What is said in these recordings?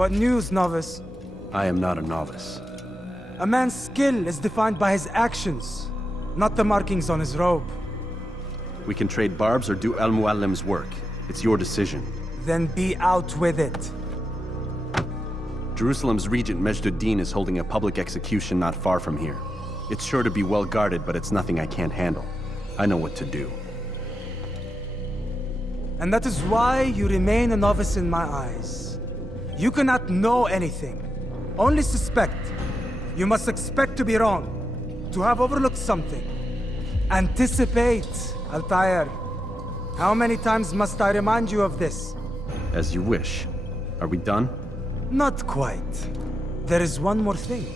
What news, novice? I am not a novice. A man's skill is defined by his actions, not the markings on his robe. We can trade barbs or do Al-Muallim's work. It's your decision. Then be out with it. Jerusalem's Regent Majduddin is holding a public execution not far from here. It's sure to be well guarded, but it's nothing I can't handle. I know what to do. And that is why you remain a novice in my eyes. You cannot know anything, only suspect. You must expect to be wrong, to have overlooked something. Anticipate, Altair. How many times must I remind you of this? As you wish. Are we done? Not quite. There is one more thing.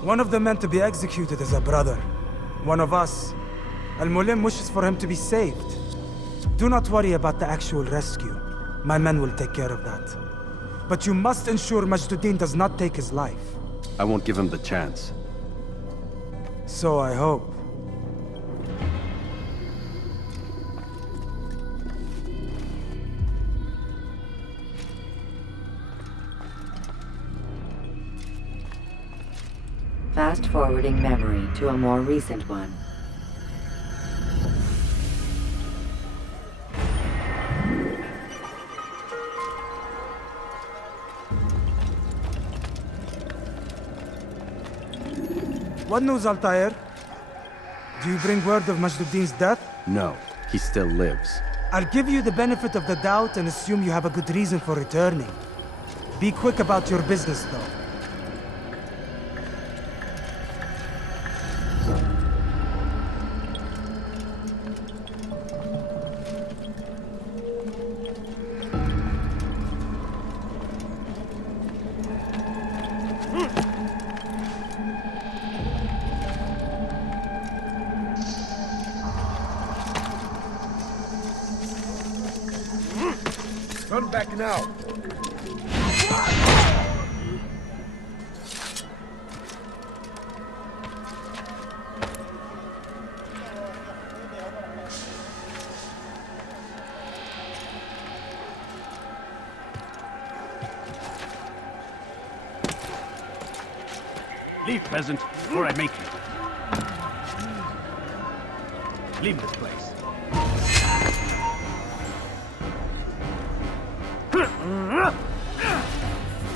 One of the men to be executed is a brother. One of us. Al-Mulim wishes for him to be saved. Do not worry about the actual rescue. My men will take care of that. But you must ensure Majduddin does not take his life. I won't give him the chance. So I hope. Fast-forwarding memory to a more recent one. What news, Altair? Do you bring word of Majduddin's death? No, he still lives. I'll give you the benefit of the doubt and assume you have a good reason for returning. Be quick about your business, though. Turn back now! Leave, peasant, before I make you. Leave this place.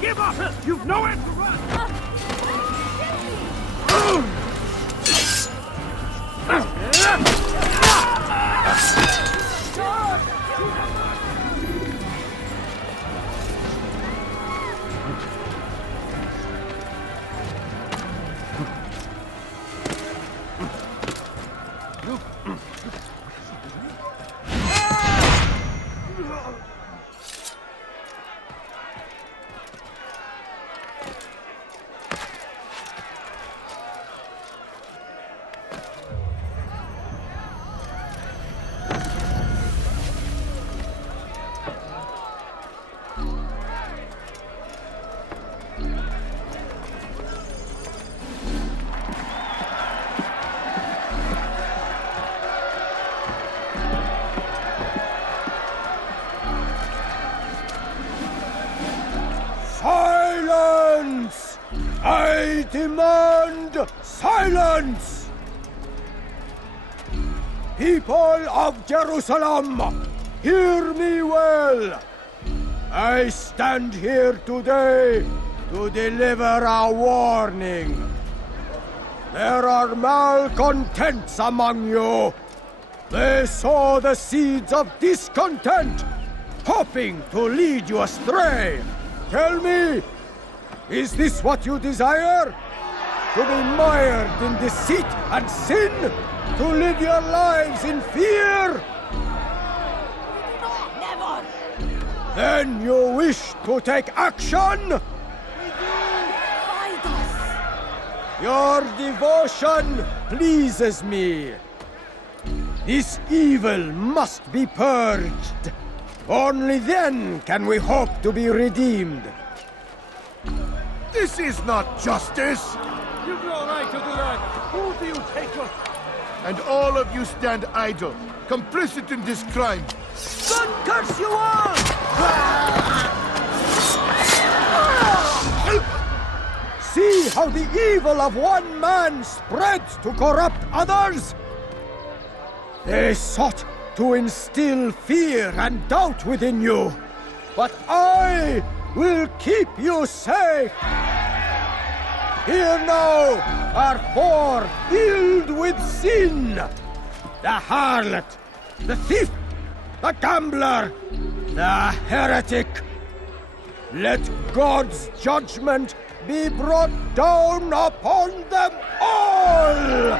Give up! You've nowhere to run! Silence! I demand silence! People of Jerusalem, hear me well! I stand here today to deliver a warning. There are malcontents among you. They sow the seeds of discontent, hoping to lead you astray. Tell me, is this what you desire? To be mired in deceit and sin? To live your lives in fear? Never! Then you wish to take action? Fight us! Your devotion pleases me. This evil must be purged. Only then can we hope to be redeemed. This is not justice! You've no right to do that! Who do you take your... And all of you stand idle, complicit in this crime. God curse you all! see how the evil of one man spreads to corrupt others? They sought to instill fear and doubt within you, but I will keep you safe. Here now are four filled with sin. The harlot, the thief, the gambler, the heretic. Let God's judgment be brought down upon them all!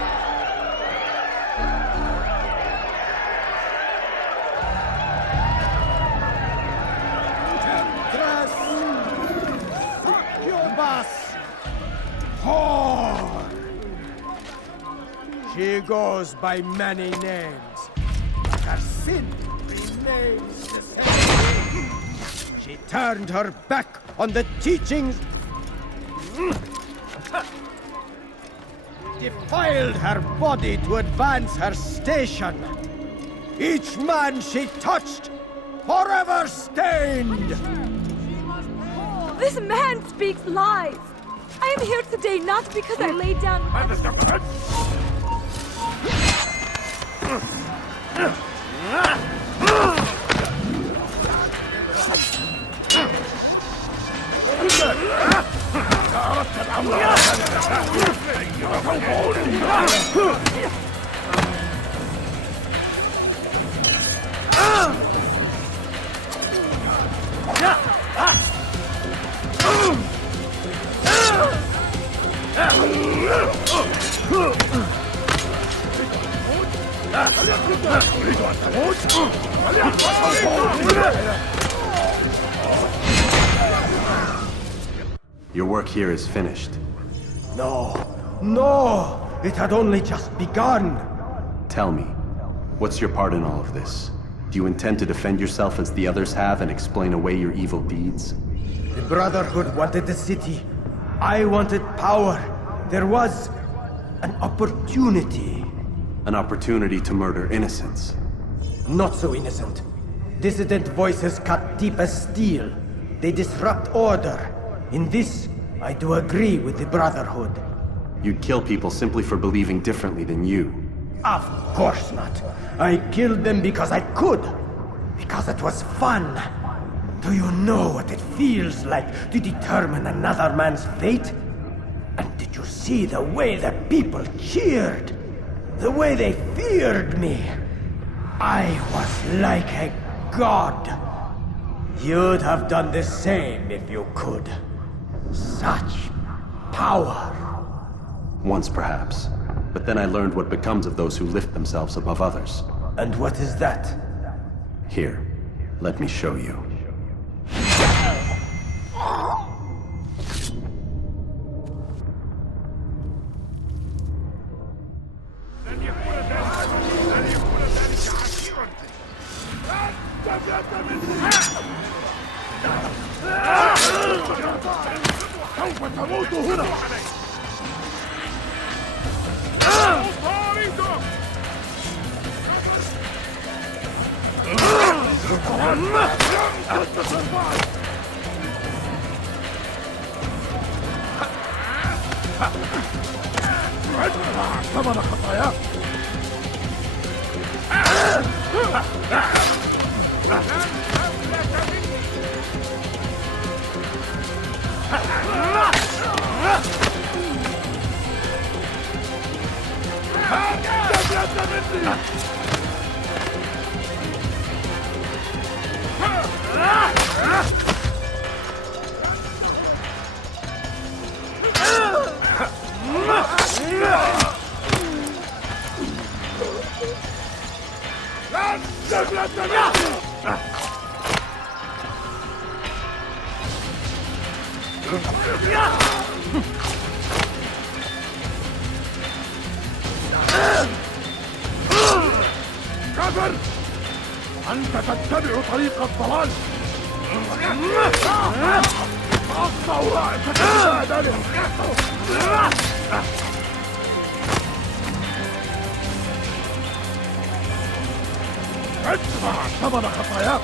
Temptress, succubus, whore. She goes by many names, but her sin remains the same. She turned her back on the teachings, defiled her body to advance her station. Each man she touched, forever stained. This man speaks lies. I am here today not because I laid down. Your work here is finished. No, it had only just begun. Tell me, what's your part in all of this? Do you intend to defend yourself as the others have and explain away your evil deeds? The Brotherhood wanted the city. I wanted power. There was an opportunity. An opportunity to murder innocents. Not so innocent. Dissident voices cut deep as steel. They disrupt order. In this, I do agree with the Brotherhood. You'd kill people simply for believing differently than you. Of course not. I killed them because I could. Because it was fun. Do you know what it feels like to determine another man's fate? And did you see the way the people cheered? The way they feared me? I was like a god. You'd have done the same if you could. Such power. Once perhaps. But then I learned what becomes of those who lift themselves above others. And what is that? Here, let me show you. أنت تتبع طريق الضلال. ادفع ثمن خطاياك.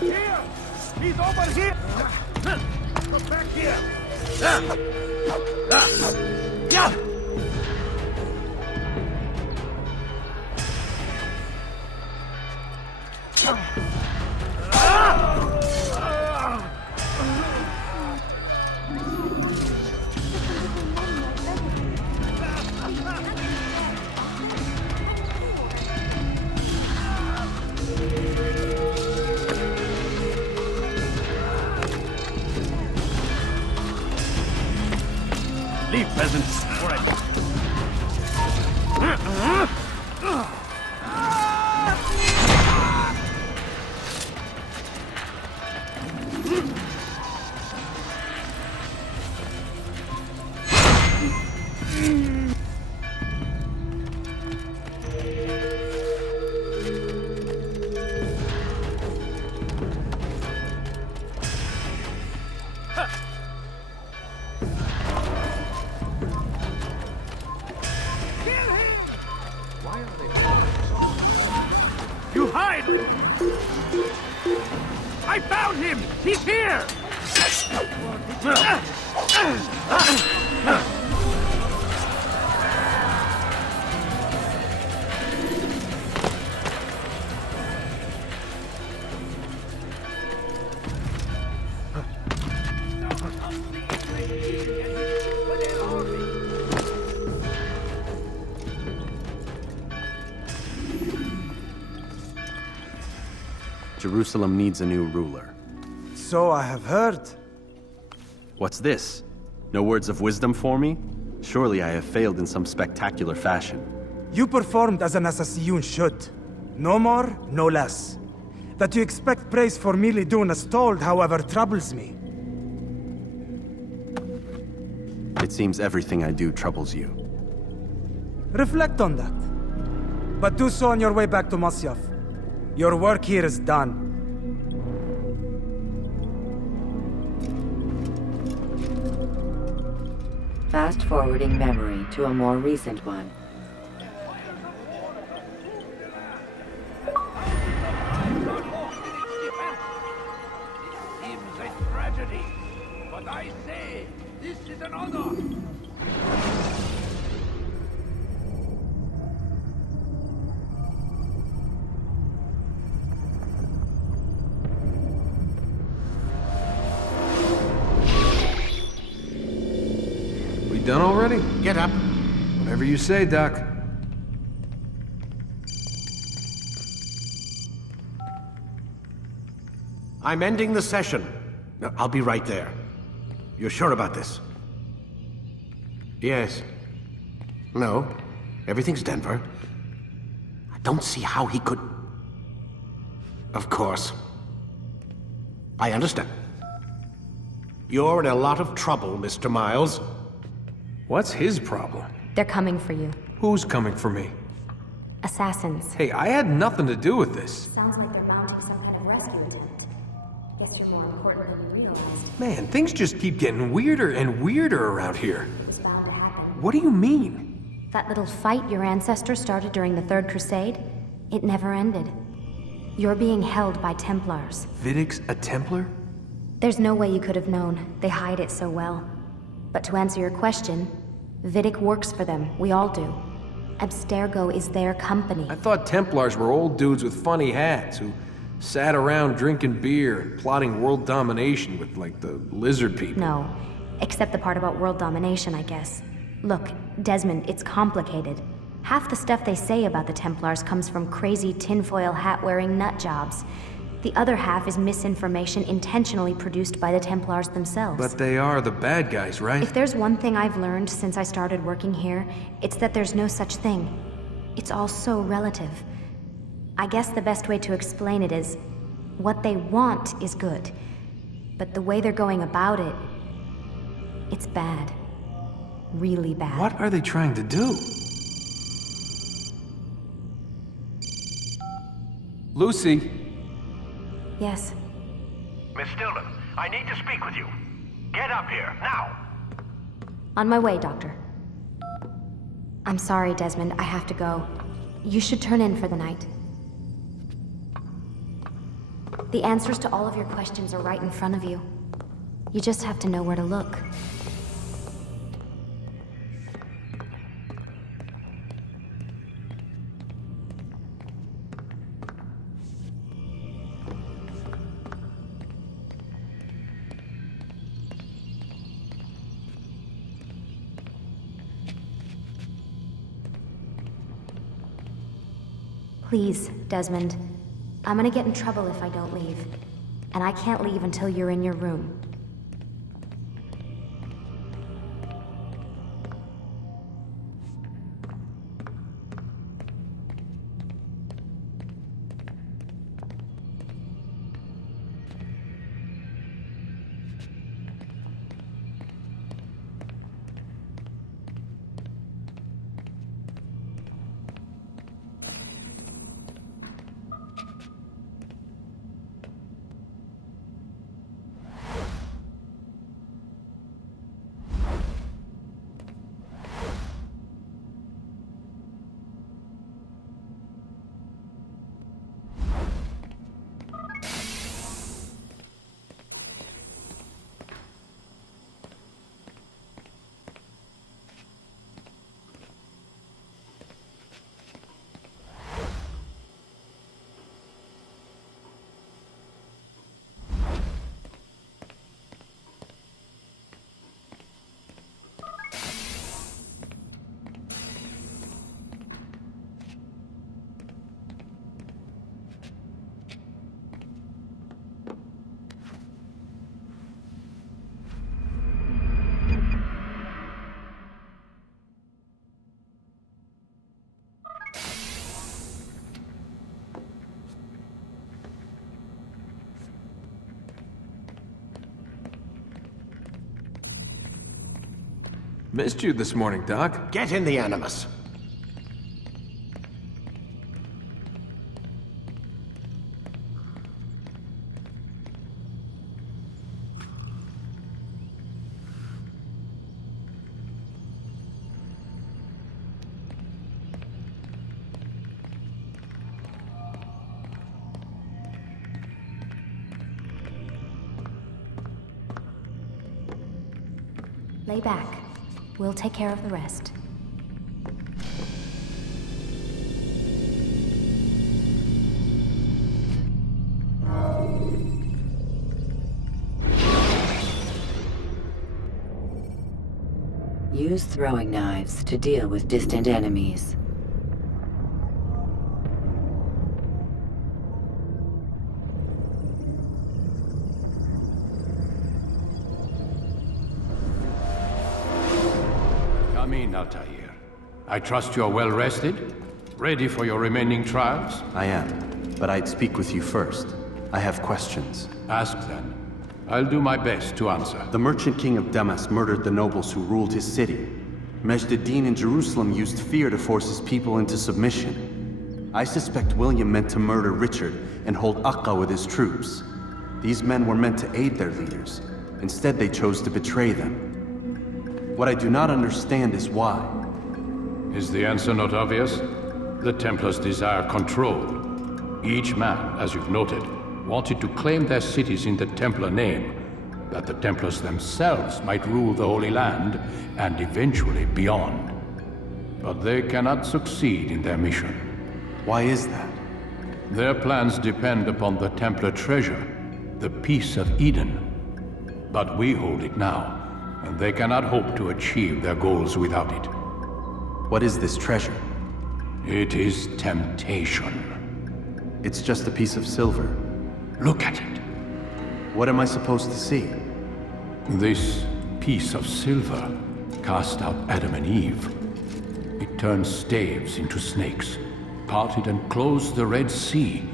Here! He's over here! Come back here! Yeah! Leave, peasants. All right. You hide! I found him! He's here! Jerusalem needs a new ruler. So I have heard. What's this? No words of wisdom for me? Surely I have failed in some spectacular fashion. You performed as an assassin should. No more, no less. That you expect praise for merely doing as told, however, troubles me. It seems everything I do troubles you. Reflect on that. But do so on your way back to Masyaf. Your work here is done. Fast forwarding memory to a more recent one. It seems a tragedy, but I say this is an honor. Done already? Get up. Whatever you say, Doc. I'm ending the session. I'll be right there. You're sure about this? Yes. No. Everything's Denver. I don't see how he could... Of course. I understand. You're in a lot of trouble, Mr. Miles. What's his problem? They're coming for you. Who's coming for me? Assassins. Hey, I had nothing to do with this. Sounds like they're mounting some kind of rescue attempt. Guess you're more important than you realized. Man, things just keep getting weirder and weirder around here. It's bound to happen. What do you mean? That little fight your ancestors started during the Third Crusade, it never ended. You're being held by Templars. Vidic's a Templar? There's no way you could have known. They hide it so well. But to answer your question, Vidic works for them. We all do. Abstergo is their company. I thought Templars were old dudes with funny hats who sat around drinking beer and plotting world domination with, like, the lizard people. No. Except the part about world domination, I guess. Look, Desmond, it's complicated. Half the stuff they say about the Templars comes from crazy tinfoil hat-wearing nut jobs. The other half is misinformation intentionally produced by the Templars themselves. But they are the bad guys, right? If there's one thing I've learned since I started working here, it's that there's no such thing. It's all so relative. I guess the best way to explain it is, what they want is good. But the way they're going about it It's bad. Really bad. What are they trying to do? Lucy? Yes. Miss Stillman, I need to speak with you. Get up here, now! On my way, Doctor. I'm sorry, Desmond. I have to go. You should turn in for the night. The answers to all of your questions are right in front of you. You just have to know where to look. Please, Desmond. I'm gonna get in trouble if I don't leave. And I can't leave until you're in your room. Missed you this morning, Doc. Get in the Animus. Lay back. We'll take care of the rest. Use throwing knives to deal with distant enemies. Come in, Altair. I trust you're well rested? Ready for your remaining trials? I am, but I'd speak with you first. I have questions. Ask then. I'll do my best to answer. The merchant king of Damas murdered the nobles who ruled his city. Majd-ad-Din in Jerusalem used fear to force his people into submission. I suspect William meant to murder Richard and hold Akka with his troops. These men were meant to aid their leaders. Instead, they chose to betray them. What I do not understand is why. Is the answer not obvious? The Templars desire control. Each man, as you've noted, wanted to claim their cities in the Templar name, that the Templars themselves might rule the Holy Land and eventually beyond. But they cannot succeed in their mission. Why is that? Their plans depend upon the Templar treasure, the Peace of Eden. But we hold it now, and they cannot hope to achieve their goals without it. What is this treasure? It is temptation. It's just a piece of silver. Look at it. What am I supposed to see? This piece of silver cast out Adam and Eve. It turned staves into snakes, parted and closed the Red Sea.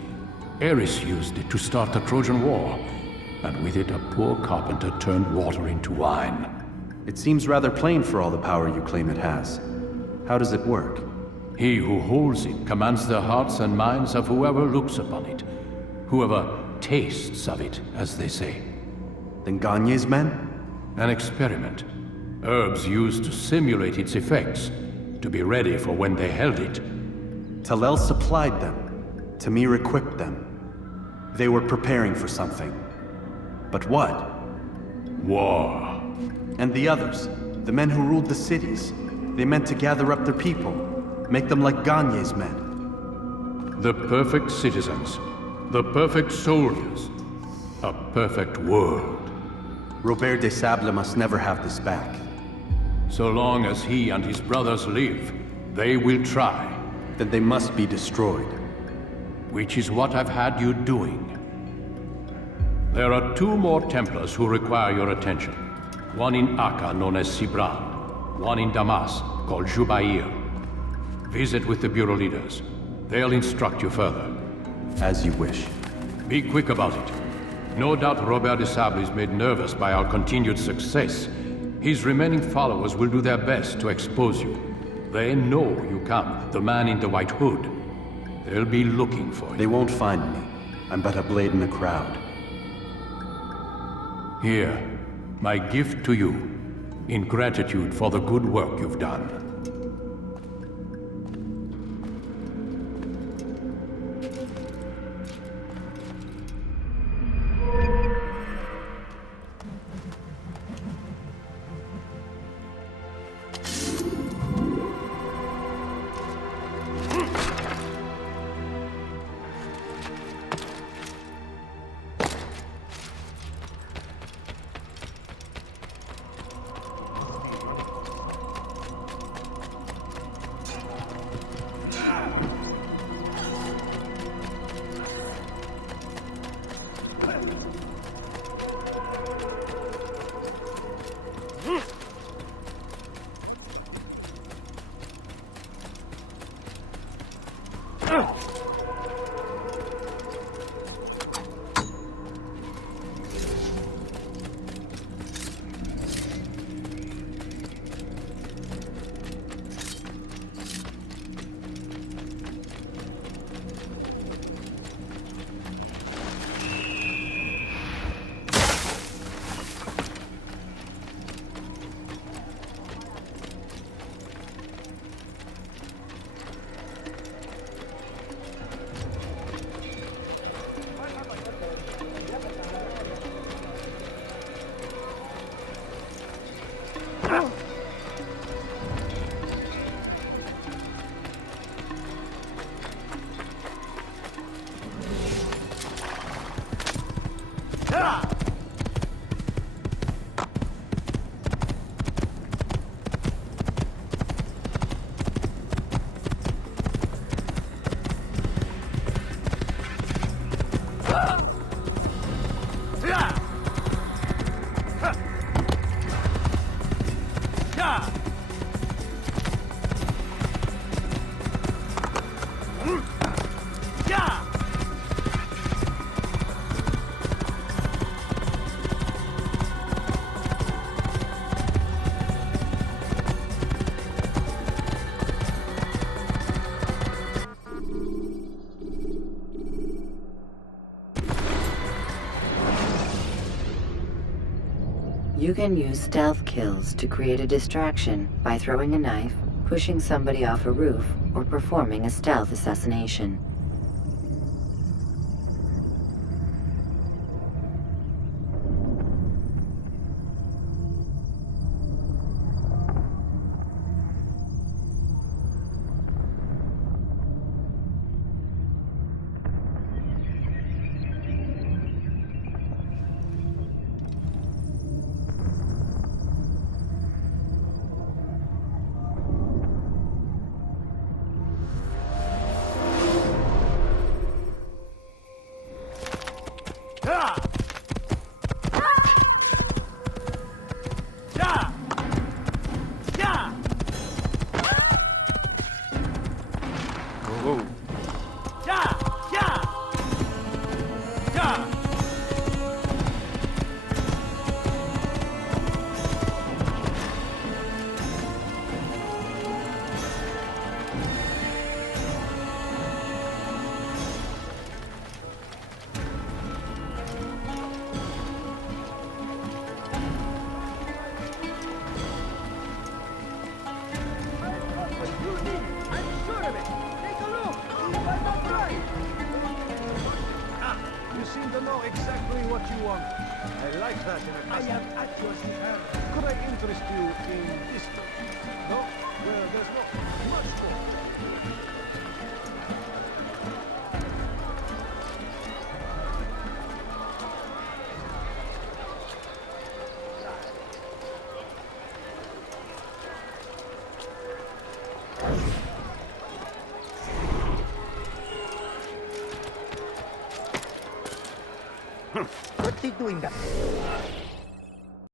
Ares used it to start the Trojan War, and with it a poor carpenter turned water into wine. It seems rather plain for all the power you claim it has. How does it work? He who holds it commands the hearts and minds of whoever looks upon it. Whoever tastes of it, as they say. Then Gagne's men? An experiment. Herbs used to simulate its effects, to be ready for when they held it. Talel supplied them. Tamir equipped them. They were preparing for something. But what? War. And the others, the men who ruled the cities, they meant to gather up their people, make them like Gagne's men. The perfect citizens, the perfect soldiers, a perfect world. Robert de Sable must never have this back. So long as he and his brothers live, they will try. Then they must be destroyed. Which is what I've had you doing. There are 2 more Templars who require your attention. One in Akka, known as Sibran. One in Damas, called Jubair. Visit with the Bureau leaders. They'll instruct you further. As you wish. Be quick about it. No doubt Robert de Sable is made nervous by our continued success. His remaining followers will do their best to expose you. They know you come, the man in the white hood. They'll be looking for you. They won't find me. I'm but a blade in the crowd. Here, my gift to you, in gratitude for the good work you've done. You can use stealth kills to create a distraction by throwing a knife, pushing somebody off a roof, or performing a stealth assassination. to know exactly what you want. I like that in a customer. I am at your service. Could I interest you in this? No? Well, there's not much more. What's he doing that?